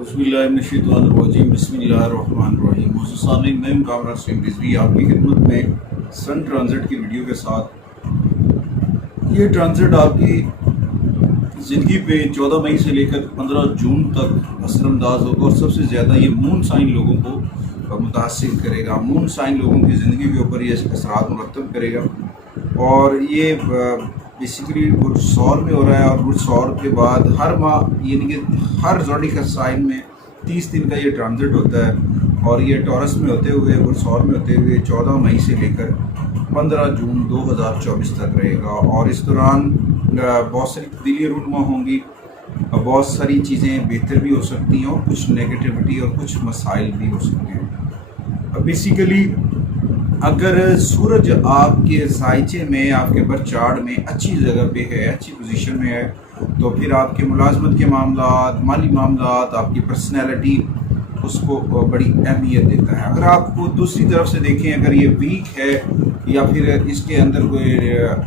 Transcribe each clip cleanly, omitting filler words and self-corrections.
औज़ुबिल्लाहिमिनश्शैतानिर्रजीम बिस्मिल्लाहिर्रहमानिर्रहीम। सामने मैं हूं कामरान सलीम रिजवी आपकी खिदमत में सन ट्रांजिट की वीडियो के साथ। ये ट्रांजिट आपकी ज़िंदगी पे 14 मई से लेकर 15 जून तक असरअंदाज होगा और सबसे ज़्यादा ये मून साइन लोगों को मुतासिर करेगा। मून साइन लोगों की ज़िंदगी के ऊपर ये असरात मुरतब करेगा और ये बेसिकली बुर्ज सौर में हो रहा है और बुर्ज सौर के बाद हर माह यानी कि हर ज़ोडिएकल साइन में 30 दिन का ये ट्रांजिट होता है और ये टॉरस में होते हुए बुर्ज सौर में होते हुए 14 मई से लेकर 15 जून 2024 तक रहेगा। और इस दौरान बहुत सारी तब्दीलियाँ रूनुमा होंगी, बहुत सारी चीज़ें बेहतर भी हो सकती हैं और कुछ नेगेटिविटी और कुछ मसाइल भी हो सकते हैं। बेसिकली अगर सूरज आपके साइचे में, आपके बर्थ चार्ट में अच्छी जगह पे है, अच्छी पोजीशन में है, तो फिर आपके मुलाजमत के मामलात, माली मामलात, आपकी पर्सनैलिटी उसको बड़ी अहमियत देता है। अगर आपको दूसरी तरफ से देखें, अगर ये वीक है या फिर इसके अंदर कोई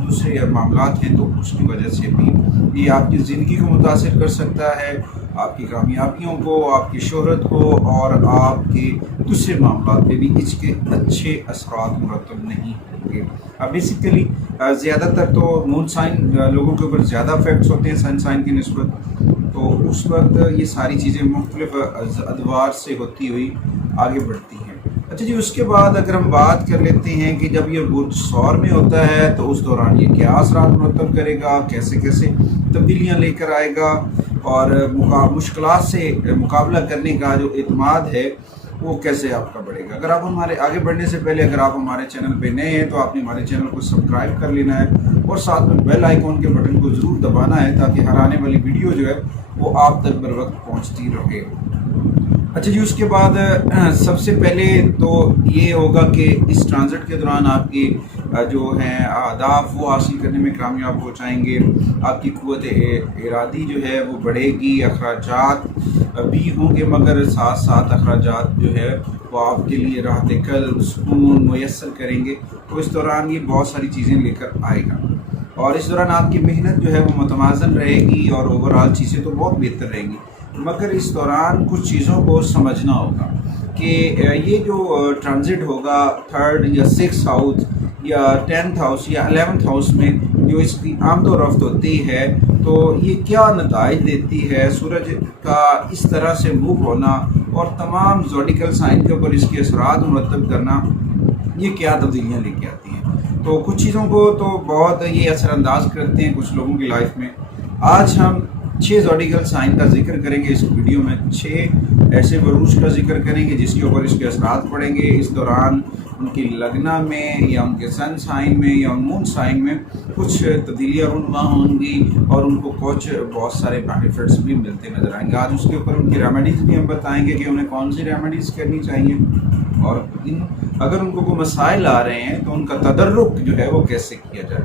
दूसरे मामलात हैं तो उसकी वजह से भी ये आपकी ज़िंदगी को मुतासिर कर सकता है, आपकी कामयाबियों को, आपकी शोहरत को और आपके दूसरे मामलात पे भी इसके अच्छे असरात मुरतब नहीं होंगे। अब बेसिकली ज़्यादातर तो मून साइन लोगों के ऊपर ज़्यादा इफेक्ट्स होते हैं सन साइन की निस्बत, तो उस वक्त ये सारी चीज़ें मुख्तलिफ अदवार से होती हुई आगे बढ़ती हैं। अच्छा जी, उसके बाद अगर हम बात कर लेते हैं कि जब ये बुर्ज सौर में होता है तो उस दौरान ये क्या असरात मुरतब करेगा, कैसे कैसे तब्दीलियाँ लेकर आएगा और मुश्किलात से मुकाबला करने का जो एतमाद है वो कैसे आपका बढ़ेगा। अगर आप हमारे आगे बढ़ने से पहले अगर आप हमारे चैनल पे नए हैं तो आपने हमारे चैनल को सब्सक्राइब कर लेना है और साथ में बेल आइकॉन के बटन को ज़रूर दबाना है ताकि हर आने वाली वीडियो जो है वो आप तक बर वक्त पहुँचती रहे। अच्छा जी, उसके बाद सबसे पहले तो ये होगा कि इस ट्रांजिट के दौरान आपकी जो हैं अहदाफ वो हासिल करने में कामयाब हो जाएंगे, आपकी क़ुव्वत इरादी जो है वो बढ़ेगी, अखराजात भी होंगे मगर साथ साथ अखराजात जो है वो आपके लिए राहत कल्ब सुकून मुयस्सर करेंगे। तो इस दौरान ये बहुत सारी चीज़ें लेकर आएगा और इस दौरान आपकी मेहनत जो है वो मुतवाज़न रहेगी और ओवरऑल चीज़ें तो बहुत बेहतर रहेंगी। मगर इस दौरान कुछ चीज़ों को समझना होगा कि ये जो ट्रांजिट होगा 3rd या 6th हाउस या 10th हाउस या 11th हाउस में जो इसकी आमद रफ्त होती है तो ये क्या नताइज देती है। सूरज का इस तरह से मूव होना और तमाम ज़ोडिएकल साइन के ऊपर इसके असरात मुरतब करना ये क्या तब्दीलियाँ लेके आती हैं। तो कुछ चीज़ों को तो बहुत ये असरअंदाज करते हैं कुछ लोगों की लाइफ में। आज हम 6 ज़ोडिएकल साइन का जिक्र करेंगे इस वीडियो में, 6 ऐसे बरूज का जिक्र करेंगे जिसके ऊपर इसके असरात पड़ेंगे इस दौरान उनकी लगना में या उनके सन साइन में या मून साइन में कुछ तब्दीलियाँ रूनुमा होंगी और उनको कुछ बहुत सारे बेनिफिट्स भी मिलते नजर आएंगे। आज उसके ऊपर उनकी रेमेडीज़ भी हम बताएंगे कि उन्हें कौन सी रेमेडीज़ करनी चाहिए और अगर उनको कोई मसाइल आ रहे हैं तो उनका तदर्रुक जो है वो कैसे किया जाए।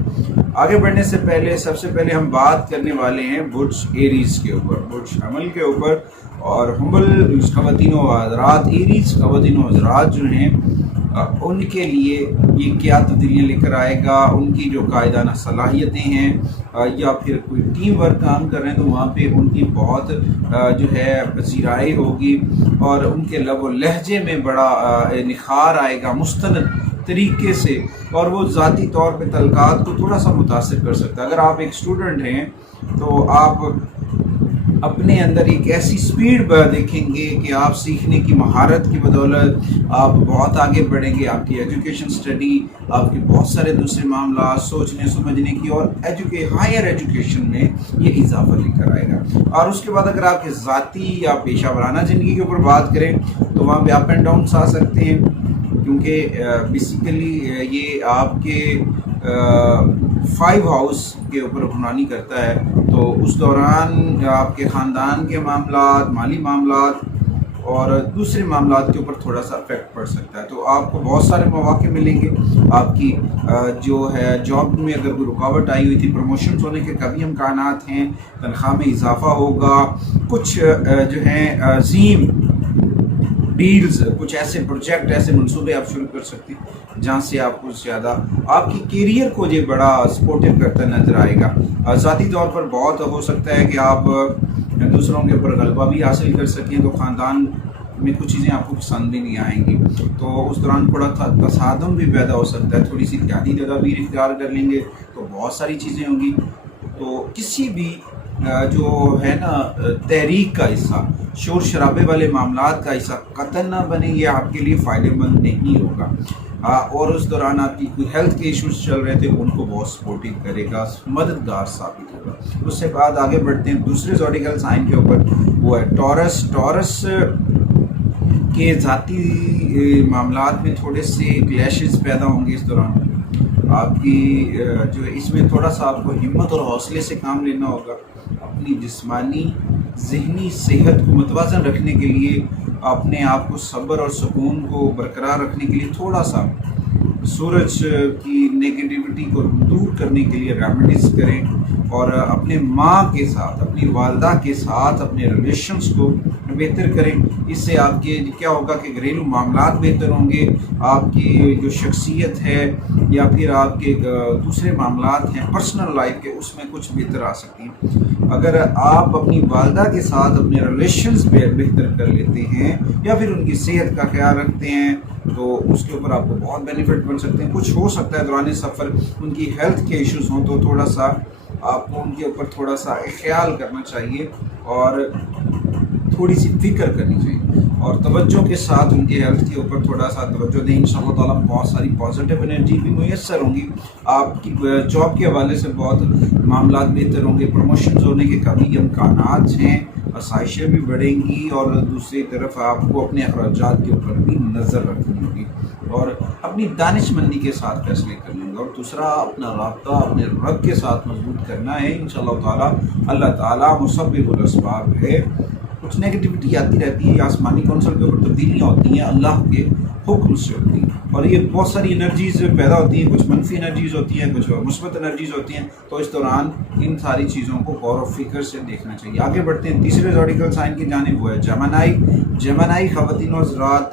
आगे बढ़ने से पहले सबसे पहले हम बात करने वाले हैं बुर्ज एरीज़ के ऊपर, बुर्ज हमल के ऊपर। और हमल ख़वातीनो हज़रात, एरीज़ ख़वातीनो हज़रात जो हैं उनके लिए ये क्या तब्दीलियाँ लेकर आएगा, उनकी जो कायदाना सलाहियतें हैं या फिर कोई टीम वर्क काम कर रहे हैं तो वहाँ पे उनकी बहुत जो है पसीराई होगी और उनके लब व लहजे में बड़ा निखार आएगा मुस्तनद तरीके से और वो ज़ाती तौर पे तलकात को थोड़ा सा मुतासिर कर सकता है। अगर आप एक स्टूडेंट हैं तो आप अपने अंदर एक ऐसी स्पीड देखेंगे कि आप सीखने की महारत की बदौलत आप बहुत आगे बढ़ेंगे। आपकी एजुकेशन स्टडी, आपके बहुत सारे दूसरे मामला सोचने समझने की और हायर एजुकेशन में ये इजाफा लेकर आएगा। और उसके बाद अगर आपके ज़ाती या पेशा वराना ज़िंदगी के ऊपर बात करें तो वहाँ पे अप एंड डाउन्स आ सकते हैं क्योंकि बेसिकली ये आपके 5 हाउस के ऊपर हुक्मरानी करता है तो उस दौरान आपके ख़ानदान के मामलात, माली मामलात और दूसरे मामलात के ऊपर थोड़ा सा इफेक्ट पड़ सकता है। तो आपको बहुत सारे मौके मिलेंगे। आपकी जो है जॉब में अगर कोई रुकावट आई हुई थी, प्रमोशन होने के कभी इम्कानात हैं, तनख्वाह में इजाफा होगा, कुछ जो हैं अजीम डील्स, कुछ ऐसे प्रोजेक्ट, ऐसे मंसूबे आप शुरू कर सकते हैं जहाँ से आपको ज़्यादा आपकी कैरियर को ये बड़ा सपोर्टिव करता नज़र आएगा। ज़ाती तौर पर बहुत हो सकता है कि आप दूसरों के ऊपर गलबा भी हासिल कर सकें, तो ख़ानदान में कुछ चीज़ें आपको पसंद भी नहीं आएंगी, तो उस दौरान थोड़ा तसादम भी पैदा हो सकता है। थोड़ी सी ज़्यादा तदाबीर इख्तियार कर लेंगे तो बहुत सारी चीज़ें होंगी। तो किसी भी जो है ना तहरीक का हिस्सा, शोर शराबे वाले मामलात का हिस्सा कतई ना बने, ये आपके लिए फ़ायदेमंद नहीं होगा। और उस दौरान आपकी कोई हेल्थ के इश्यूज चल रहे थे, उनको बहुत सपोर्टिव करेगा, मददगार साबित होगा। उससे बाद आगे बढ़ते हैं दूसरे ज़ोडिकल साइन के ऊपर, वो है टॉरस। टॉरस के ज़ाती मामलात में थोड़े से क्लैशेस पैदा होंगे इस दौरान। आपकी जो है इसमें थोड़ा सा आपको हिम्मत और हौसले से काम लेना होगा। अपनी जिस्मानी ज़हनी सेहत को मुतवाज़न रखने के लिए, अपने आप को सब्र और सुकून को बरकरार रखने के लिए थोड़ा सा सूरज की नेगेटिविटी को दूर करने के लिए रेमेडीज़ करें, और अपने माँ के साथ, अपनी वालदा के साथ अपने रिलेशंस को बेहतर करें। इससे आपके क्या होगा कि घरेलू मामलात बेहतर होंगे, आपकी जो शख्सियत है या फिर आपके दूसरे मामलात हैं पर्सनल लाइफ के, उसमें कुछ बेहतर आ सकती हैं। अगर आप अपनी वालदा के साथ अपने रिलेशंस बेहतर कर लेते हैं या फिर उनकी सेहत का ख्याल रखते हैं, तो उसके ऊपर आपको बहुत बेनिफिट बन सकते हैं। कुछ हो सकता है दौरान सफ़र उनकी हेल्थ के इश्यूज़ हों, तो थोड़ा सा आपको उनके ऊपर थोड़ा सा ख्याल करना चाहिए और थोड़ी सी फिक्र करनी चाहिए, और तवज्जो के साथ उनके हेल्थ के ऊपर थोड़ा सा तवज्जो दें। इंशाअल्लाह ताला बहुत सारी पॉजिटिव एनर्जी भी मुयस्सर होंगी। आपकी जॉब के हवाले से बहुत मामलात बेहतर होंगे, प्रमोशंस होने के काफ़ी इम्कानात हैं, आसाइशें भी बढ़ेंगी, और दूसरी तरफ आपको अपने अखराजात के ऊपर भी नज़र रखनी होगी और अपनी दानिशमंदी के साथ फैसले करने होंगे। और दूसरा, अपना राब्ता अपने रब के साथ मजबूत करना है। इंशाअल्लाह ताला अल्लाह ताला मुसब्बिबुल अस्बाब है। कुछ नेगेटिविटी आती रहती है, आसमानी कौंसल के ऊपर तब्दीलियाँ होती हैं, अल्लाह के हुक्म से होती हैं, और ये बहुत सारी एनर्जीज़ पैदा होती हैं। कुछ मनफी एनर्जीज़ होती हैं, कुछ मुस्बत एनर्जीज़ होती हैं। तो इस दौरान इन सारी चीज़ों को गौर व फिक्र से देखना चाहिए। आगे बढ़ते हैं तीसरे ज़ोडिकल साइन की जानिब, वो है जेमिनी। जेमिनी ख़वातीन और हज़रात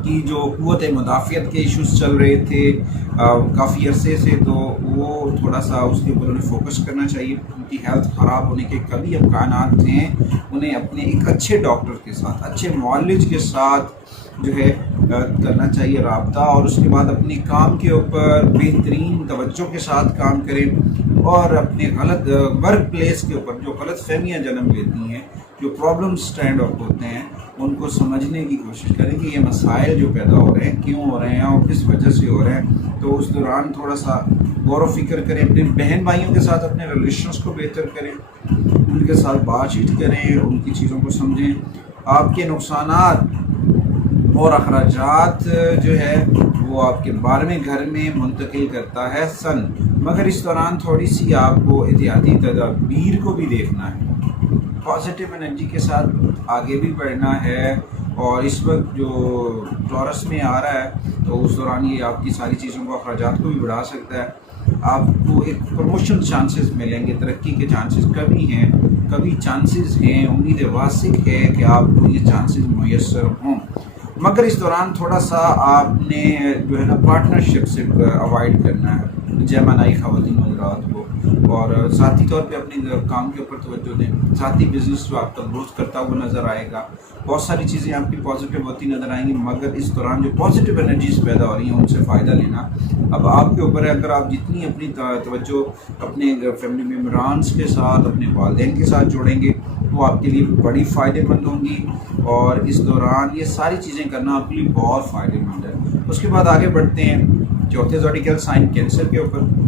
की जो क़ुव्वत मुदाफ़ियत के इश्यूज़ चल रहे थे काफ़ी अरसे से, तो वो थोड़ा सा उसके ऊपर उन्हें फोकस करना चाहिए। उनकी हेल्थ ख़राब होने के कभी इम्कानात हैं, उन्हें अपने एक अच्छे डॉक्टर के साथ, अच्छे मुआलिज के साथ जो है करना चाहिए राब्ता, और उसके बाद अपने काम के ऊपर बेहतरीन तवज्जो के साथ काम करें, और अपने गलत वर्क प्लेस के ऊपर जो गलत फहमियाँ जन्म लेती हैं, जो प्रॉब्लम स्टैंड अप होते हैं, उनको समझने की कोशिश करें कि ये मसाइल जो पैदा हो रहे हैं क्यों हो रहे हैं और किस वजह से हो रहे हैं। तो उस दौरान थोड़ा सा गौर व फिक्र करें, अपने बहन भाइयों के साथ अपने रिलेशंस को बेहतर करें, उनके साथ बातचीत करें, उनकी चीज़ों को समझें। आपके नुकसानात और अखराजात जो है वो आपके 12वें घर में मुंतकिल करता है सन, मगर इस दौरान थोड़ी सी आपको एहतियाती तदाबीर को भी देखना है, पॉजिटिव एनर्जी के साथ आगे भी बढ़ना है। और इस वक्त जो टॉरस में आ रहा है, तो उस दौरान ये आपकी सारी चीज़ों को, अखराजात को भी बढ़ा सकता है। आपको एक प्रमोशन चांसेस मिलेंगे, तरक्की के चांसेस कभी हैं, कभी चांसेस हैं, उम्मीद वासिक है कि आपको ये चांसेस मुयस्सर हों। मगर इस दौरान थोड़ा सा आपने जो है ना पार्टनरशिप से अवॉइड करना है जेमिनी ख़वातीन हज़रात को, और ज़ाती तौर पे अपने काम के ऊपर तवज्जो दें। ज़ाती बिज़नेस जो आपका ग्रोथ करता हुआ नज़र आएगा, बहुत सारी चीज़ें आपकी पॉजिटिव होती नज़र आएंगी, मगर इस दौरान जो पॉजिटिव एनर्जीज़ पैदा हो रही हैं उनसे फ़ायदा लेना अब आपके ऊपर है। अगर आप जितनी अपनी तवज्जो अपने फैमिली मेम्बरान्स के साथ, अपने वालिदैन के साथ जोड़ेंगे, वो आपके लिए बड़ी फ़ायदेमंद होंगी, और इस दौरान ये सारी चीज़ें करना आपके लिए बहुत फ़ायदेमंद है। उसके बाद आगे बढ़ते हैं चौथे ज़ोडिकल साइन कैंसर के ऊपर।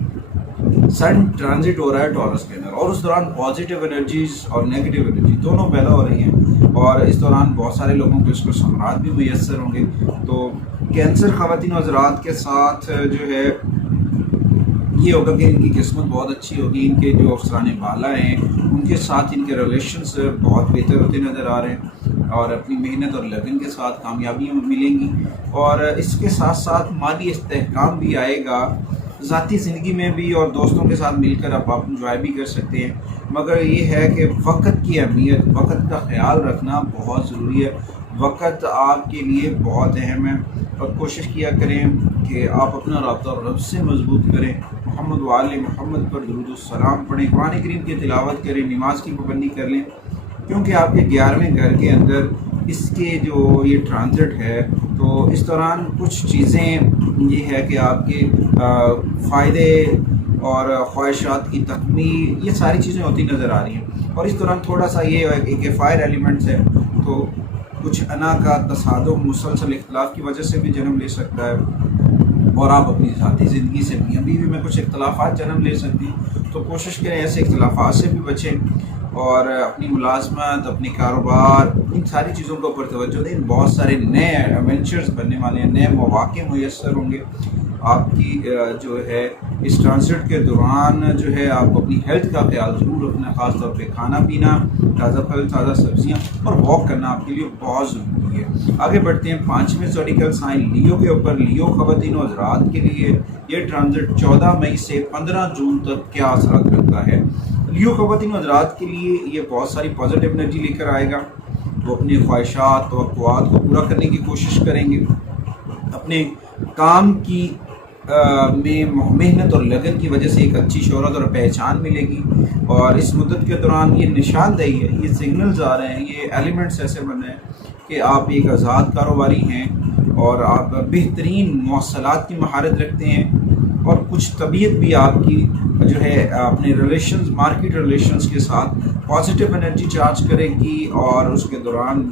सन ट्रांजिट हो रहा है टॉरस के अंदर, और उस दौरान पॉजिटिव एनर्जीज और नेगेटिव एनर्जी दोनों पैदा हो रही हैं, और इस दौरान बहुत सारे लोगों के उसको समरात भी मुयस्सर होंगे। तो कैंसर ख़वातीन और हज़रात के साथ जो है ये होगा कि इनकी किस्मत बहुत अच्छी होगी, इनके जो अफसराने बाला हैं उनके साथ इनके रिलेशंस बहुत बेहतर होते नज़र आ रहे हैं, और अपनी मेहनत और लगन के साथ कामयाबियाँ मिलेंगी, और इसके साथ साथ माली इस्तेहकाम भी आएगा ज़ाती ज़िंदगी में भी, और दोस्तों के साथ मिलकर आप इंजॉय भी कर सकते हैं। मगर ये है कि वक्त की अहमियत, वक्त का ख्याल रखना बहुत ज़रूरी है, وقت آپ کے لیے بہت اہم ہے، اور کوشش کیا کریں کہ آپ اپنا رابطہ رب سے مضبوط کریں، محمد و آل محمد پر درود السلام پڑھیں، قرآن کریم کی تلاوت کریں، نماز کی پابندی کر لیں، کیونکہ آپ کے 11ویں گھر کے اندر اس کے جو یہ ٹرانزٹ ہے، تو اس دوران کچھ چیزیں یہ ہے کہ آپ کے فائدے اور خواہشات کی تکمیل، یہ ساری چیزیں ہوتی نظر آ رہی ہیں، اور اس دوران تھوڑا سا یہ ہے کہ فائر ایلیمنٹس ہے، تو کچھ انا کا تصادم مسلسل اختلاف کی وجہ سے بھی جنم لے سکتا ہے، اور آپ اپنی ذاتی زندگی سے میاں بیوی میں کچھ اختلافات جنم لے سکتی ہیں، تو کوشش کریں ایسے اختلافات سے بھی بچیں، اور اپنی ملازمت، اپنے کاروبار، ان ساری چیزوں کے اوپر توجہ دیں۔ بہت سارے نئے ایڈونچرز بننے والے ہیں، نئے مواقع میسر ہوں گے آپ کی جو ہے اس ٹرانزٹ کے دوران جو ہے آپ کو اپنی ہیلتھ کا خیال ضرور رکھنا، خاص طور پہ کھانا پینا، تازہ پھل، تازہ سبزیاں، اور واک کرنا آپ کے لیے بہت ضروری ہے۔ آگے بڑھتے ہیں 5ویں زوڈیکل سائن لیو کے اوپر۔ لیو خواتین و حضرات کے لیے یہ ٹرانزٹ 14 مئی سے 15 جون تک کیا اثرات رکھتا ہے؟ لیو خواتین و حضرات کے لیے یہ بہت ساری پازیٹیو انرجی لے کر آئے گا، وہ اپنے خواہشات، توقعات کو پورا کرنے کی کوشش کریں گے، اپنے کام کی میں محنت اور لگن کی وجہ سے ایک اچھی شہرت اور پہچان ملے گی، اور اس مدت کے دوران یہ نشاندہی ہے، یہ سگنلز آ رہے ہیں، یہ ایلیمنٹس ایسے بن رہے ہیں کہ آپ ایک آزاد کاروباری ہیں، اور آپ بہترین مواصلات کی مہارت رکھتے ہیں، اور کچھ طبیعت بھی آپ کی جو ہے اپنے ریلیشنز، مارکیٹ ریلیشنز کے ساتھ پازیٹیو انرجی چارج کرے گی، اور اس کے دوران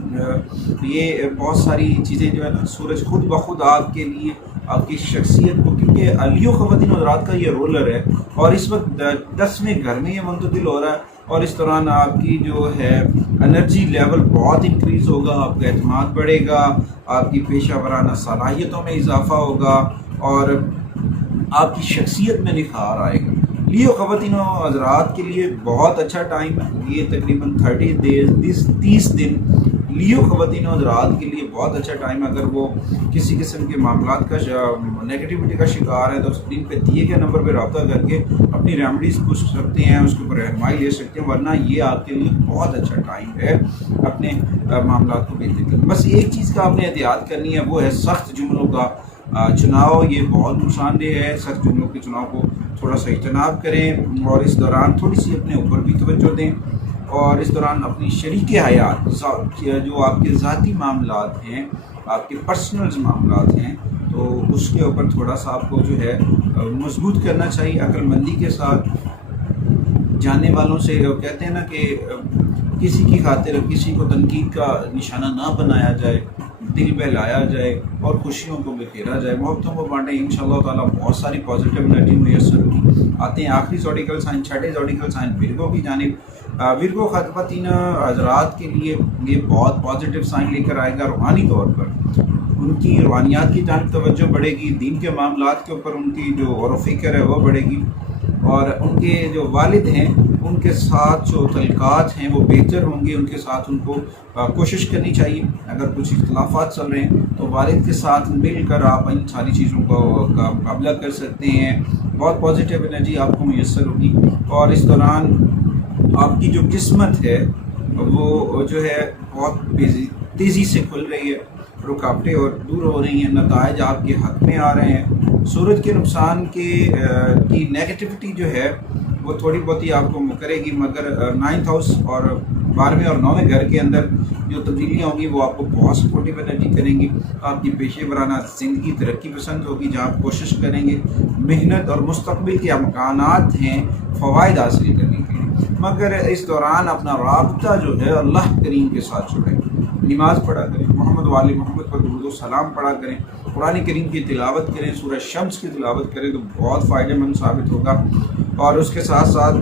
یہ بہت ساری چیزیں جو ہے نا، سورج خود بخود آپ کے لیے، آپ کی شخصیت کو، کیونکہ لیو خواتین حضرات کا یہ رولر ہے، اور اس وقت 10ویں گھر میں یہ منتقل ہو رہا ہے، اور اس دوران آپ کی جو ہے انرجی لیول بہت انکریز ہوگا، آپ کا اعتماد بڑھے گا، آپ کی پیشہ ورانہ صلاحیتوں میں اضافہ ہوگا، اور آپ کی شخصیت میں نکھار آئے گا۔ لیو خواتین و حضرات کے لیے بہت اچھا ٹائم ہے، یہ تقریباً 30 دن لیو خواتین و حضرات کے لیے بہت اچھا ٹائم ہے۔ اگر وہ کسی قسم کے معاملات کا نیگیٹیوٹی کا شکار ہے، تو اسکرین پہ دیے گئے نمبر پہ رابطہ کر کے اپنی ریمیڈیز پوچھ سکتے ہیں، اس کے اوپر رہنمائی لے سکتے ہیں، ورنہ یہ آپ کے لیے بہت اچھا ٹائم ہے اپنے معاملات کو بہتر کرنے۔ بس ایک چیز کا آپ نے احتیاط کرنی ہے، وہ ہے سخت جملوں کا چناؤ، یہ بہت نقصان دہ ہے، سخت جملوں کے چناؤ کو تھوڑا سا اجتناب کریں، اور اس دوران تھوڑی سی اپنے اوپر بھی توجہ دیں، اور اس دوران اپنی شریک حیات جو آپ کے ذاتی معاملات ہیں، آپ کے پرسنلز معاملات ہیں، تو اس کے اوپر تھوڑا سا آپ کو جو ہے مضبوط کرنا چاہیے، عقل مندی کے ساتھ۔ جاننے والوں سے کہتے ہیں نا کہ کسی کی خاطر کسی کو تنقید کا نشانہ نہ بنایا جائے، دل بہلایا جائے، اور خوشیوں کو بکھیرا جائے، محبتوں کو بانٹیں، انشاءاللہ تعالیٰ بہت ساری پازیٹیو انرجی میسر ہوگی۔ آتے ہیں آخری zodiacal sign, 6ٹھے zodiacal sign Virgo کی جانب۔ ورگو خواتین حضرات کے لیے یہ بہت پازیٹیو سائن لے کر آئے گا، روحانی طور پر ان کی روحانیات کی جانب توجہ بڑھے گی، دین کے معاملات کے اوپر ان کی جو غور و فکر ہے وہ بڑھے گی، اور ان کے جو والد ہیں ان کے ساتھ جو تعلقات ہیں وہ بہتر ہوں گے، ان کے ساتھ ان کو کوشش کرنی چاہیے، اگر کچھ اختلافات چل رہے ہیں تو والد کے ساتھ مل کر آپ ان ساری چیزوں کا مقابلہ کر سکتے ہیں، بہت پازیٹیو انرجی آپ کو میسر ہوگی، اور اس دوران آپ کی جو قسمت ہے وہ جو ہے بہت تیزی سے کھل رہی ہے، رکاوٹیں اور دور ہو رہی ہیں، نتائج آپ کے حق میں آ رہے ہیں۔ سورج کے نقصان کی نیگیٹیوٹی جو ہے وہ تھوڑی بہت ہی آپ کو کرے گی، مگر 9th ہاؤس اور 12ویں اور 9ویں گھر کے اندر جو تبدیلیاں ہوں گی وہ آپ کو بہت سپورٹیو انرجی کریں گی، آپ کی پیشے ورانہ زندگی ترقی پسند ہوگی، جہاں آپ کوشش کریں گے محنت اور مستقبل کے امکانات ہیں فوائد حاصل کرنے کے لیے، مگر اس دوران اپنا رابطہ جو ہے اللہ کریم کے ساتھ جوڑیں، نماز پڑھا کریں، محمد والی محمد پر درود و سلام پڑھا کریں، قرآن کریم کی تلاوت کریں، سورہ شمس کی تلاوت کریں تو بہت فائدہ مند ثابت ہوگا، اور اس کے ساتھ ساتھ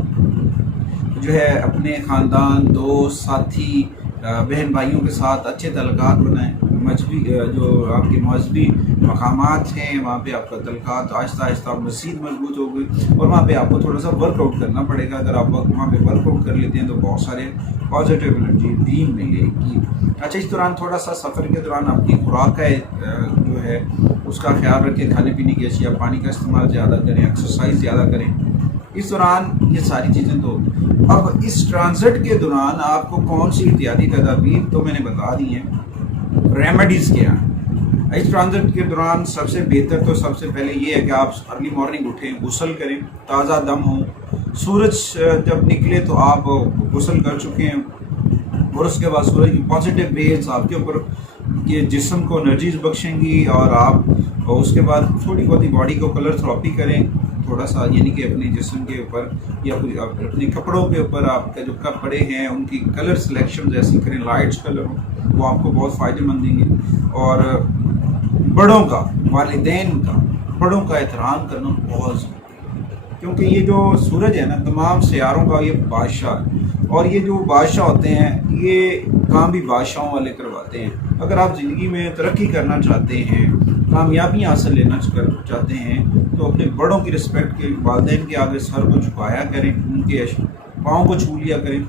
جو ہے اپنے خاندان، دوست، ساتھی، بہن بھائیوں کے ساتھ اچھے تعلقات بنائیں، مذہبی جو آپ کے مذہبی مقامات ہیں وہاں پہ آپ کا تعلقات آہستہ آہستہ مزید مضبوط ہو گئی، اور وہاں پہ آپ کو تھوڑا سا ورک آؤٹ کرنا پڑے گا، اگر آپ وہاں پہ ورک آؤٹ کر لیتے ہیں تو بہت سارے پازیٹیو انرجی دین ملے گی۔ اچھا، اس دوران تھوڑا سا سفر کے دوران اپنی خوراک کا جو ہے اس کا خیال رکھیں، کھانے پینے کی اشیاء، پانی کا استعمال زیادہ کریں، ایکسرسائز زیادہ کریں، اس دوران یہ ساری چیزیں۔ تو اب اس ٹرانزٹ کے دوران آپ کو کون سی احتیاطی تدابیر تو میں نے بتا دی ہیں، रेमेडीज़ क्या हैं। इस ट्रांजिट के दौरान सबसे बेहतर तो सबसे पहले ये है कि आप अर्ली मॉर्निंग उठें, गुस्ल करें, ताज़ा दम हो, सूरज जब निकले तो आप गुस्ल कर चुके हैं, और उसके बाद सूरज की पॉजिटिव रेज आपके ऊपर ये जिस्म को एनर्जीज बख्शेंगी, और आप उसके बाद थोड़ी बहुत ही बॉडी को कलर थेरेपी करें थोड़ा सा, यानी कि अपने जिस्म के ऊपर या कोई अपने कपड़ों के ऊपर आपके जो कपड़े हैं उनकी कलर सिलेक्शन ऐसी करें, लाइट्स कलर हो, वो आपको बहुत फ़ायदेमंद देंगे। और बड़ों का, वालिदैन का, बड़ों का एहतराम करना बहुत ज़रूरी है, क्योंकि ये जो सूरज है ना तमाम सियारों का ये बादशाह है, और ये जो बादशाह होते हैं ये काम भी बादशाहों वाले करवाते हैं। अगर आप ज़िंदगी में तरक्की करना चाहते हैं, कामयाबियाँ हासिल लेना चाहते हैं, तो अपने बड़ों की रिस्पेक्ट के, वालिदैन के आगे सर को झुकाया करें, उनके पाँव को छू लिया करें।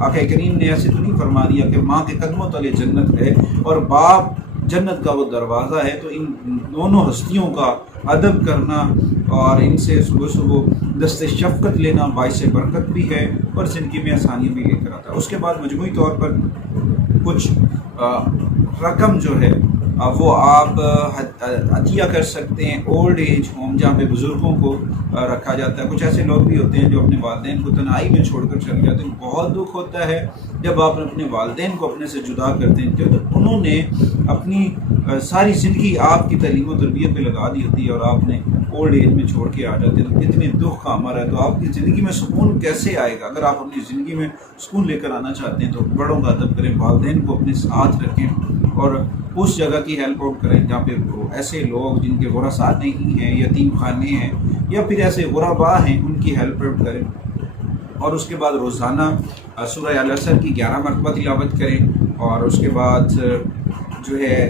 आक़ा करीम ने ऐसे तो नहीं फरमा दिया कि माँ के कदमों तले जन्नत है और बाप जन्नत का वो दरवाज़ा है, तो इन दोनों हस्तियों का अदब करना और इनसे सुबह सुबह दस्ते शफ़क़त लेना बाइस बरकत भी है और ज़िंदगी में आसानियाँ भी लेकर आता है। उसके बाद मजमूई तौर पर कुछ रकम जो है वो आप अतिया कर सकते हैं ओल्ड एज होम, जहाँ पे बुज़ुर्गों को रखा जाता है। कुछ ऐसे लोग भी होते हैं जो अपने वालिदैन को तन्हाई में छोड़कर चले जाते हैं। बहुत दुख होता है जब आप अपने वालिदैन को अपने से जुदा करते हैं, तो उन्होंने अपनी सारी ज़िंदगी आपकी तालीम और तरबियत पे लगा दी होती है और आपने ओल्ड एज में छोड़ के आ जाते हैं, तो कितने दुख का अमर है। तो आपकी ज़िंदगी में सुकून कैसे आएगा? अगर आप अपनी ज़िंदगी में सुकून लेकर आना चाहते हैं तो बड़ों का अदब करें, वालिदैन को अपने साथ रखें और उस जगह की हेल्प आउट करें जहाँ पे ऐसे लोग जिनके वरासात नहीं हैं, यतीम खाने हैं या फिर ऐसे गुरबा हैं, उनकी हेल्प आउट करें। और उसके बाद रोज़ाना सूरह अल असर की 11 मरतबा तिलावत करें, और उसके बाद जो है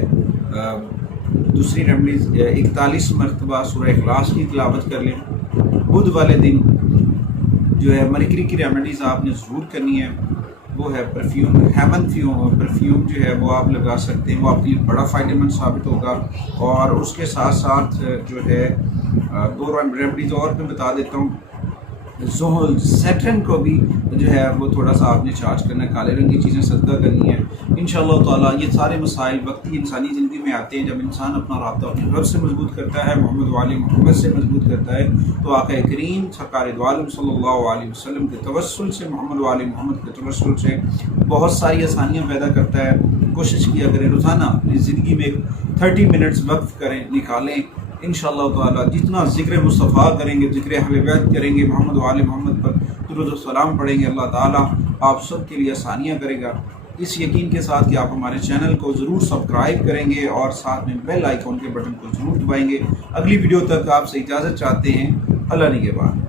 दूसरी रेमडीज़ 41 मरतबा सूरह इखलास की तिलावत कर लें। बुध वाले दिन जो है मरकरी की रेमेडीज़ आपने ज़रूर करनी है, वो है परफ्यूम, हेमन परफ्यूम जो है वो आप लगा सकते हैं, वो आपके लिए बड़ा फ़ायदेमंद साबित होगा। और उसके साथ साथ जो है 2 रेमडीज़ और मैं बता देता हूँ। जोहल सैटर्न को भी जो है वो थोड़ा सा आपने चार्ज करना है, काले रंग की चीज़ें सदका करनी है इंशाअल्लाह ताला। ये सारे मसाइल वक्ती इंसानी ज़िंदगी में आते हैं जब इंसान अपना राब्ता अपने रब से मजबूत करता है, मोहम्मद वाले मोहम्मद से मजबूत करता है, तो आक़ा करीम सरकार दो आलम सल्लल्लाहु अलैहि वसल्लम के तवस्सुल से, मोहम्मद वाले मोहम्मद के तवस्सुल से बहुत सारी आसानियाँ पैदा करता है। कोशिश किया करें रोज़ाना अपनी ज़िंदगी में 30 मिनट्स वक्त करें, निकालें इंशाअल्लाह ताला। जितना ज़िक्र मुस्तफ़ा करेंगे, ज़िक्र अहले बैत करेंगे, मोहम्मद वाले मोहम्मद पर दुरूद व सलाम पढ़ेंगे, अल्लाह ताला आप सब के लिए आसानियाँ करेगा। इस यकीन के साथ कि आप हमारे चैनल को ज़रूर सब्सक्राइब करेंगे और साथ में बेल आइकॉन के बटन को ज़रूर दबाएंगे। अगली वीडियो तक आपसे इजाज़त चाहते हैं। अल्लाह निगहबान।